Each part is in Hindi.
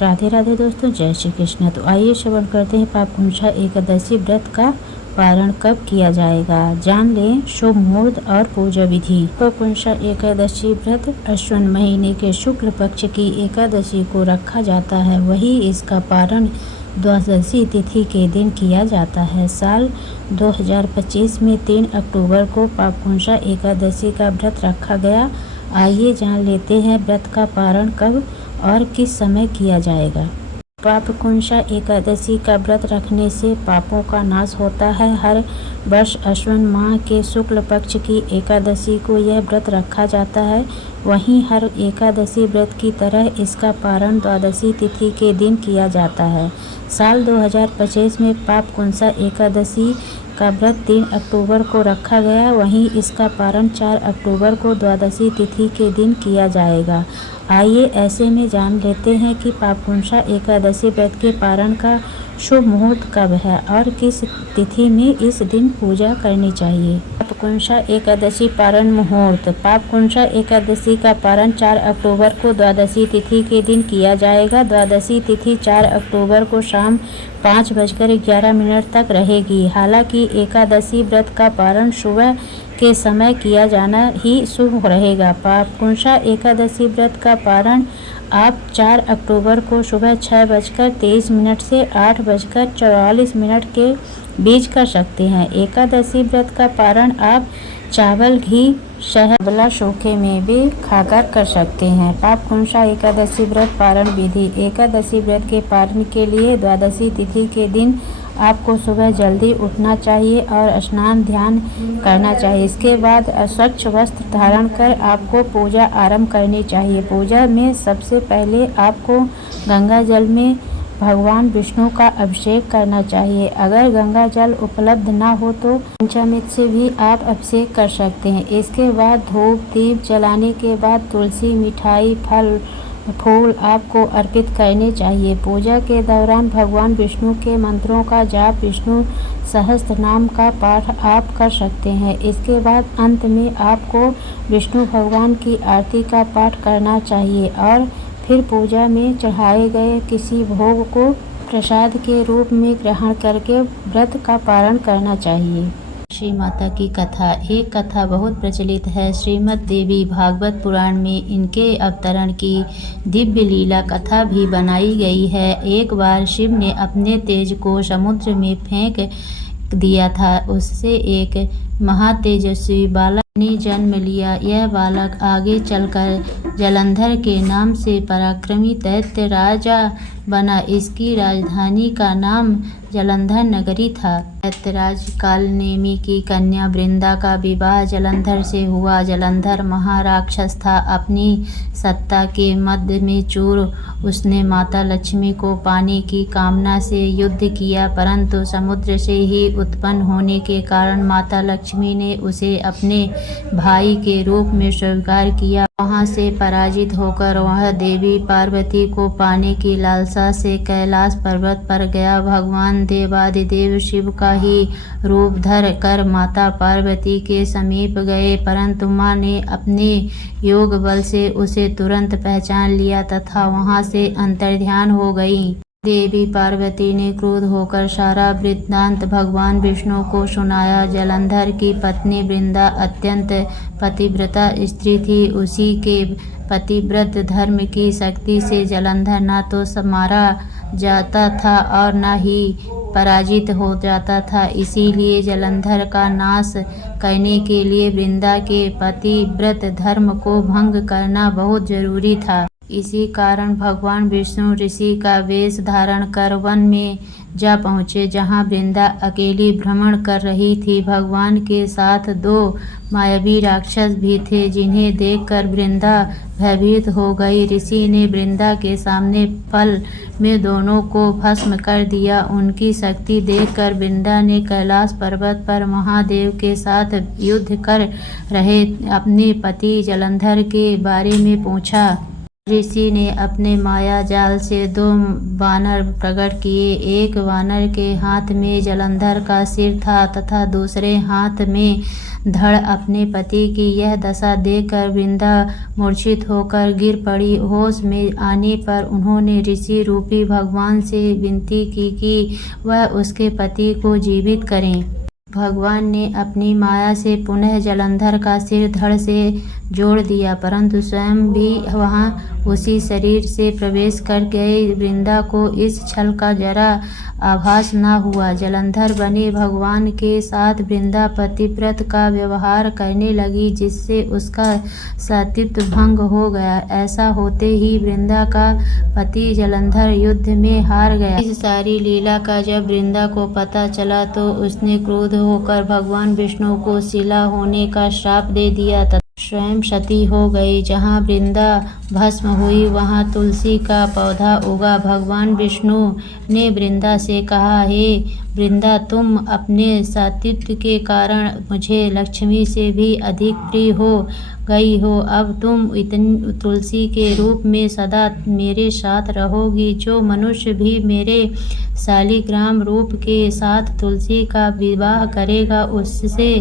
राधे राधे दोस्तों, जय श्री कृष्ण। तो आइए श्रवण करते हैं पापकुंशा एकादशी व्रत का पारण कब किया जाएगा। जान लें शुभ मुहूर्त और पूजा विधि। पापकुंशा एकादशी व्रत अश्विन महीने के शुक्ल पक्ष की एकादशी को रखा जाता है। वही इसका पारण द्वादशी तिथि के दिन किया जाता है। साल 2025 में 3 अक्टूबर को पापकुंशा एकादशी का व्रत रखा गया। आइए जान लेते हैं व्रत का पारण कब और किस समय किया जाएगा। पापकुंशा एकादशी का व्रत रखने से पापों का नाश होता है। हर वर्ष अश्विन माह के शुक्ल पक्ष की एकादशी को यह व्रत रखा जाता है। वहीं हर एकादशी व्रत की तरह इसका पारण द्वादशी तिथि के दिन किया जाता है। साल 2025 में पापकुंशा एकादशी का व्रत 3 अक्टूबर को रखा गया। वहीं इसका पारण 4 अक्टूबर को द्वादशी तिथि के दिन किया जाएगा। आइए ऐसे में जान लेते हैं कि पापकुंशा एकादशी व्रत के पारण का शुभ मुहूर्त कब है और किस तिथि में इस दिन पूजा करनी चाहिए। पापकुंशा एकादशी पारण मुहूर्त। पापकुंशा एकादशी का पारण 4 अक्टूबर को द्वादशी तिथि के दिन किया जाएगा। द्वादशी तिथि 4 अक्टूबर को शाम 5:11 तक रहेगी। हालांकि एकादशी व्रत का पारण सुबह के समय किया जाना ही शुभ रहेगा। पापकुंशा एकादशी व्रत का पारण आप 4 अक्टूबर को सुबह 6:23 से 8:44 के बीच कर सकते हैं। एकादशी व्रत का पारण आप चावल, घी, शहद, बला सूखे में भी खाकर कर सकते हैं। पापकुंशा एकादशी व्रत पारण विधि। एकादशी व्रत के पारण के लिए द्वादशी तिथि के दिन आपको सुबह जल्दी उठना चाहिए और स्नान ध्यान करना चाहिए। इसके बाद स्वच्छ वस्त्र धारण कर आपको पूजा आरंभ करनी चाहिए। पूजा में सबसे पहले आपको गंगा जल में भगवान विष्णु का अभिषेक करना चाहिए। अगर गंगा जल उपलब्ध ना हो तो पंचामृत से भी आप अभिषेक कर सकते हैं। इसके बाद धूप दीप जलाने के बाद तुलसी, मिठाई, फल, फूल आपको अर्पित करने चाहिए। पूजा के दौरान भगवान विष्णु के मंत्रों का जाप, विष्णु सहस्त्र नाम का पाठ आप कर सकते हैं। इसके बाद अंत में आपको विष्णु भगवान की आरती का पाठ करना चाहिए और फिर पूजा में चढ़ाए गए किसी भोग को प्रसाद के रूप में ग्रहण करके व्रत का पारण करना चाहिए। श्री माता की कथा। एक कथा बहुत प्रचलित है। श्रीमद् देवी भागवत पुराण में इनके अवतरण की दिव्य लीला कथा भी बनाई गई है। एक बार शिव ने अपने तेज को समुद्र में फेंक दिया था। उससे एक महातेजस्वी बालक ने जन्म लिया। यह बालक आगे चलकर जलंधर के नाम से पराक्रमी दैत्य राजा बना। इसकी राजधानी का नाम जलंधर नगरी था। दैत्यराज कालनेमी की कन्या वृंदा का विवाह जलंधर से हुआ। जलंधर महाराक्षस था। अपनी सत्ता के मध्य में चूर उसने माता लक्ष्मी को पाने की कामना से युद्ध किया, परंतु समुद्र से ही उत्पन्न होने के कारण माता लक्ष्मी ने उसे अपने भाई के रूप में स्वीकार किया। वहां से पराजित होकर वह देवी पार्वती को पाने की लालसा से कैलाश पर्वत पर गया। भगवान देवादिदेव शिव का ही रूप धर कर माता पार्वती के समीप गए, परंतु मां ने अपने योग बल से उसे तुरंत पहचान लिया तथा वहां से अंतर्ध्यान हो गई। देवी पार्वती ने क्रोध होकर सारा वृत्तांत भगवान विष्णु को सुनाया। जलंधर की पत्नी वृंदा अत्यंत पतिव्रता स्त्री थी। उसी के पतिव्रत धर्म की शक्ति से जलंधर न तो मारा जाता था और न ही पराजित हो जाता था। इसीलिए जलंधर का नाश करने के लिए वृंदा के पतिव्रत धर्म को भंग करना बहुत जरूरी था। इसी कारण भगवान विष्णु ऋषि का वेश धारण कर वन में जा पहुँचे, जहाँ वृंदा अकेली भ्रमण कर रही थी। भगवान के साथ 2 मायावी राक्षस भी थे, जिन्हें देखकर वृंदा भयभीत हो गई। ऋषि ने वृंदा के सामने पल में दोनों को भस्म कर दिया। उनकी शक्ति देखकर वृंदा ने कैलाश पर्वत पर महादेव के साथ युद्ध कर रहे अपने पति जलंधर के बारे में पूछा। ऋषि ने अपने माया जाल से 2 वानर प्रकट किए। एक वानर के हाथ में जलंधर का सिर था तथा दूसरे हाथ में धड़। अपने पति की यह दशा देखकर वृंदा मूर्छित होकर गिर पड़ी। होश में आने पर उन्होंने ऋषि रूपी भगवान से विनती की कि वह उसके पति को जीवित करें। भगवान ने अपनी माया से पुनः जलंधर का सिर धड़ से जोड़ दिया, परंतु स्वयं भी वहां उसी शरीर से प्रवेश कर गए। वृंदा को इस छल का जरा आभास न हुआ। जलंधर बने भगवान के साथ वृंदा पतिव्रत का व्यवहार करने लगी, जिससे उसका सतीत्व भंग हो गया। ऐसा होते ही वृंदा का पति जलंधर युद्ध में हार गया। इस सारी लीला का जब वृंदा को पता चला तो उसने क्रोध होकर भगवान विष्णु को शिला होने का श्राप दे दिया तथा स्वयं सती हो गई। जहाँ वृंदा भस्म हुई वहाँ तुलसी का पौधा उगा। भगवान विष्णु ने वृंदा से कहा, हे वृंदा, तुम अपने सतीत्व के कारण मुझे लक्ष्मी से भी अधिक प्रिय हो गई हो। अब तुम इतनी तुलसी के रूप में सदा मेरे साथ रहोगी। जो मनुष्य भी मेरे शालिग्राम रूप के साथ तुलसी का विवाह करेगा, उससे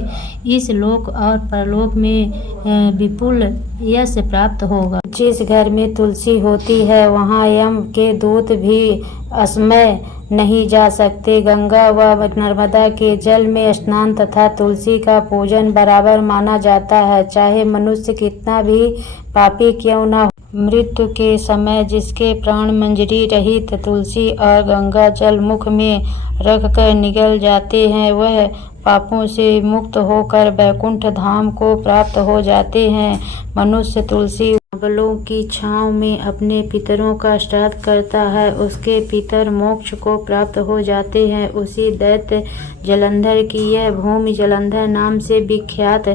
इस लोक और परलोक में विपुल यश प्राप्त होगा। जिस घर में तुलसी होती है वहाँ यम के दूत भी असमय नहीं जा सकते। गंगा व नर्मदा के जल में स्नान तथा तुलसी का पूजन बराबर माना जाता है, चाहे मनुष्य कितना भी पापी क्यों न हो। मृत्यु के समय जिसके प्राण मंजरी रहित तुलसी और गंगा जल मुख में रखकर निगल जाते हैं, वह पापों से मुक्त होकर वैकुंठ धाम को प्राप्त हो जाते हैं। मनुष्य तुलसी बलों की छांव में अपने पितरों का श्राद्ध करता है, उसके पितर मोक्ष को प्राप्त हो जाते हैं। उसी दैत्य जलंधर की यह भूमि जलंधर नाम से विख्यात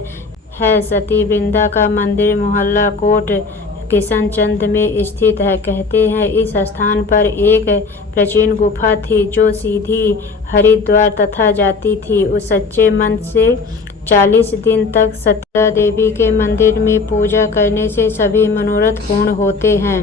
है। सती वृंदा का मंदिर मोहल्ला कोट किशनचंद में स्थित है। कहते हैं इस स्थान पर एक प्राचीन गुफा थी जो सीधी हरिद्वार तथा जाती थी। उस सच्चे मन से 40 दिन तक सत्या देवी के मंदिर में पूजा करने से सभी मनोरथ पूर्ण होते हैं।